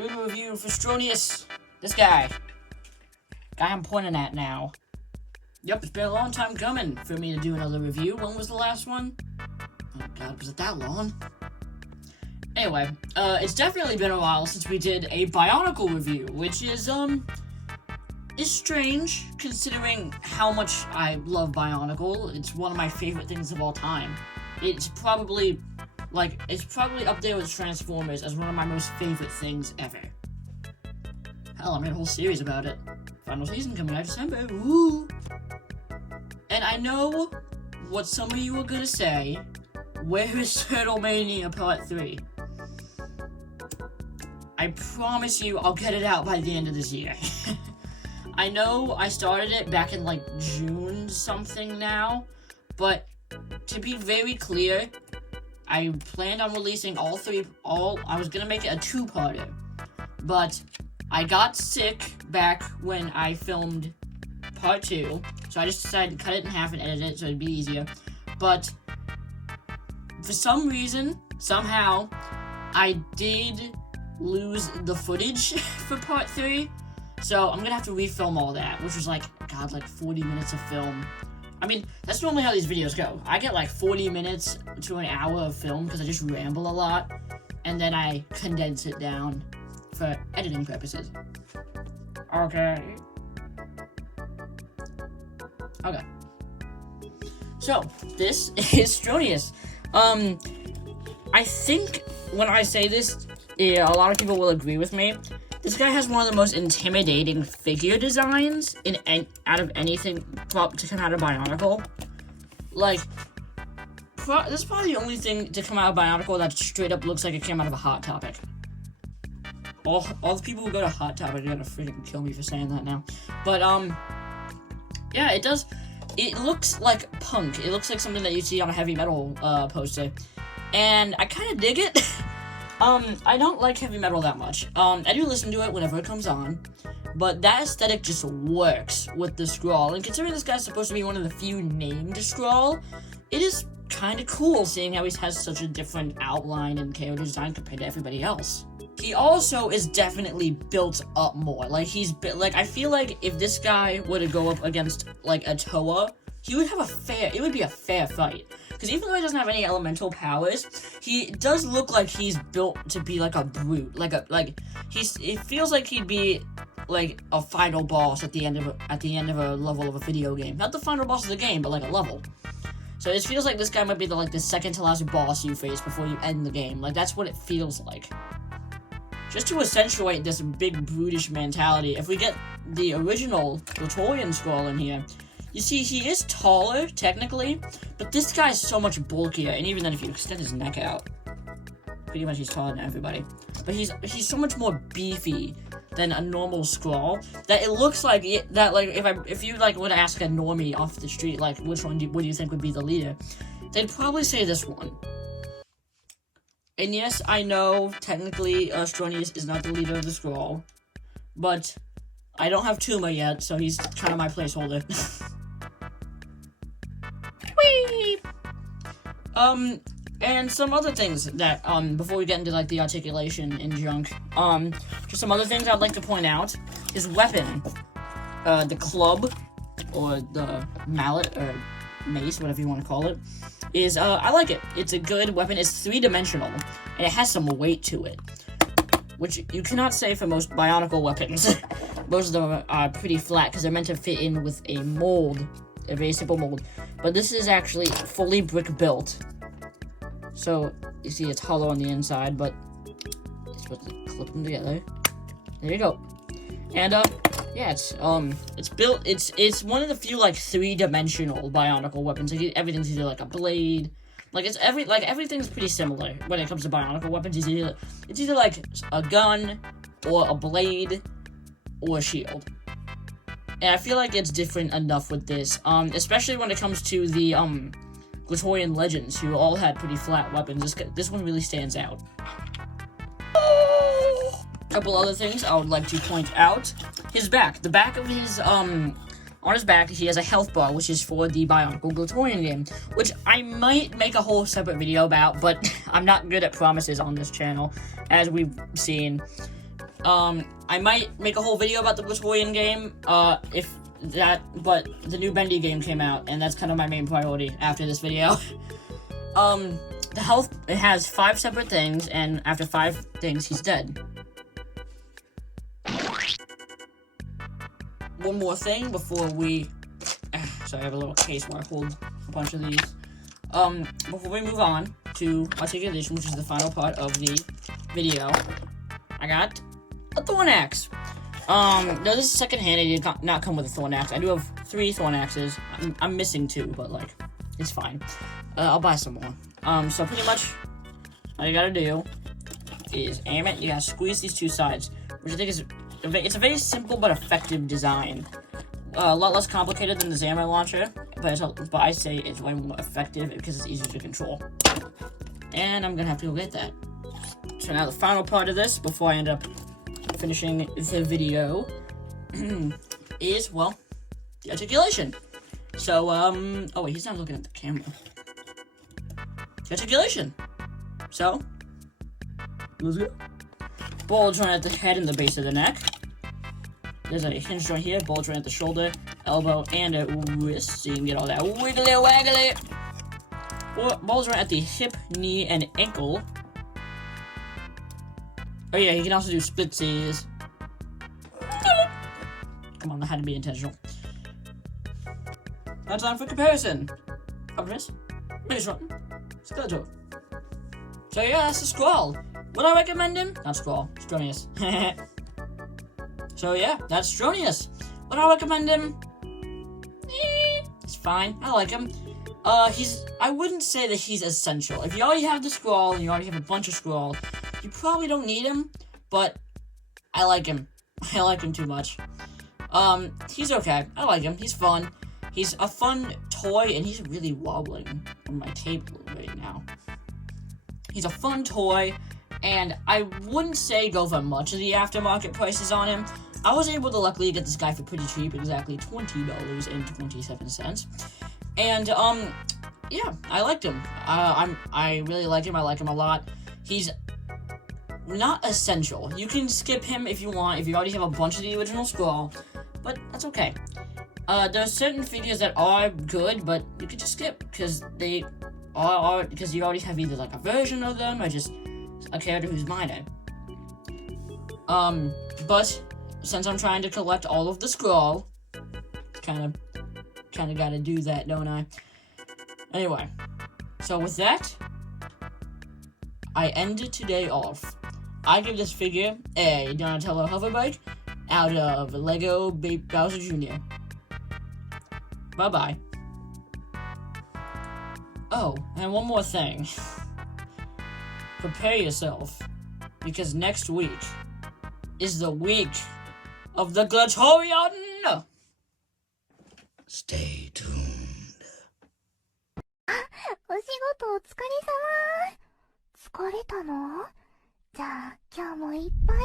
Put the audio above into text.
Doing a review for Stronius. This guy I'm pointing at now. Yep, it's been a long time coming for me to do another review. When was the last one? Oh god, was it that long? Anyway, it's definitely been a while since we did a Bionicle review, which is strange, considering how much I love Bionicle. It's one of my favorite things of all time. It's probably up there with Transformers as one of my most favorite things ever. Hell, I made a whole series about it. Final season coming out December, woo! And I know what some of you are gonna say. Where is Turtlemania Part 3? I promise you I'll get it out by the end of this year. I know I started it back in like June something now, but to be very clear, I planned on releasing I was gonna make it a two-parter, but I got sick back when I filmed part 2, so I just decided to cut it in half and edit it so it'd be easier. But for some reason, somehow, I did lose the footage for part 3, so I'm gonna have to refilm all that, which was like 40 minutes of film. I mean, that's normally how these videos go. I get like 40 minutes to an hour of film because I just ramble a lot, and then I condense it down for editing purposes. Okay. So, this is Stronius. I think when I say this, a lot of people will agree with me. This guy has one of the most intimidating figure designs out of anything to come out of Bionicle. Like, this is probably the only thing to come out of Bionicle that straight up looks like it came out of a Hot Topic. All the people who go to Hot Topic are gonna freaking kill me for saying that now. But, yeah, it does. It looks like punk. It looks like something that you see on a heavy metal poster. And I kind of dig it. I don't like heavy metal that much. I do listen to it whenever it comes on, but that aesthetic just works with the Skrull. And considering this guy's supposed to be one of the few named Skrull, it is kind of cool seeing how he has such a different outline and character design compared to everybody else. He also is definitely built up more. Like, I feel like if this guy were to go up against, like, a Toa, it would be a fair fight. Because even though he doesn't have any elemental powers, he does look like he's built to be like a brute. It feels like he'd be like a final boss at the end of a level of a video game. Not the final boss of the game, but like a level. So it feels like this guy might be the second to last boss you face before you end the game. Like, that's what it feels like. Just to accentuate this big brutish mentality, if we get the original Praetorian Skrull in here, you see, he is taller, technically, but this guy's so much bulkier, and even then, if you extend his neck out, pretty much he's taller than everybody. But he's so much more beefy than a normal Skrull, that it looks like, if you, were to ask a normie off the street, like, which one would you think would be the leader, they'd probably say this one. And yes, I know, technically, Stronius is not the leader of the Skrull, but I don't have Tuma yet, so he's kind of my placeholder. Whee! And some other things that, before we get into, the articulation and junk, just some other things I'd like to point out. His weapon, the club, or the mallet, or mace, whatever you want to call it, is, I like it. It's a good weapon. It's 3-dimensional, and it has some weight to it, which you cannot say for most Bionicle weapons. Most of them are pretty flat, because they're meant to fit in with a mold, a very simple mold. But this is actually fully brick-built. So, you see it's hollow on the inside, but it's supposed to clip them together. There you go. And, yeah, it's built, it's one of the few, 3-dimensional Bionicle weapons. Everything's either, a blade, everything's pretty similar when it comes to Bionicle weapons. It's either a gun, or a blade, or a shield. And I feel like it's different enough with this, especially when it comes to the, Praetorian Legends, who all had pretty flat weapons. This one really stands out. A couple other things I would like to point out. His back. The back of his, on his back, he has a health bar, which is for the Bionicle Praetorian game, which I might make a whole separate video about, but I'm not good at promises on this channel, as we've seen. I might make a whole video about the Glittorian game, but the new Bendy game came out, and that's kind of my main priority after this video. The health, it has 5 separate things, and after 5 things, he's dead. One more thing before we... sorry, I have a little case where I hold a bunch of these. Before we move on to articulation, which is the final part of the video, I got a thorn axe. No, this is secondhand. It did not come with a thorn axe. I do have 3 thorn axes. I'm missing 2, but like, it's fine. I'll buy some more. So pretty much, all you gotta do is aim it. You gotta squeeze these 2 sides, which I think is it's a very simple but effective design. A lot less complicated than the Xamarin launcher, but I say it's way more effective because it's easier to control. And I'm gonna have to go get that. So now the final part of this, before I end up finishing the video, is, well, the articulation. So, oh wait, he's not looking at the camera. The articulation. So, let's go. Ball joint at the head and the base of the neck. There's a hinge joint here, ball joint at the shoulder, elbow, and a wrist, so you can get all that wiggly waggly. Ball joint at the hip, knee, and ankle. Oh yeah, you can also do splitsies. Come on, that had to be intentional. Now time for comparison. Optimus, Mini-Shroom, Skeletor. So yeah, that's the Scrawl. Would I recommend him? Not Scrawl, Stronius. So yeah, that's Stronius. Would I recommend him? It's fine. I like him. I wouldn't say that he's essential. If you already have the Scrawl and you already have a bunch of Scrawl, you probably don't need him, but I like him. I like him too much. He's okay. I like him. He's fun. He's a fun toy, and he's really wobbling on my table right now. He's a fun toy, and I wouldn't say go for much of the aftermarket prices on him. I was able to luckily get this guy for pretty cheap, exactly $20.27. And, yeah, I liked him. I really like him. I like him a lot. He's not essential. You can skip him if you want, if you already have a bunch of the original Scrawl, but that's okay. There are certain figures that are good, but you can just skip, because they are, because you already have either, like, a version of them, or just a character who's minor. But since I'm trying to collect all of the Scrawl, kind of gotta do that, don't I? Anyway, so with that, I ended today off. I give this figure a Donatello hoverbike out of Lego Bowser Jr. Bye-bye. Oh, and one more thing. Prepare yourself, because next week is the week of the Glittorian! Stay tuned. お仕事お疲れ様。疲れたの？じゃあ今日もいっぱい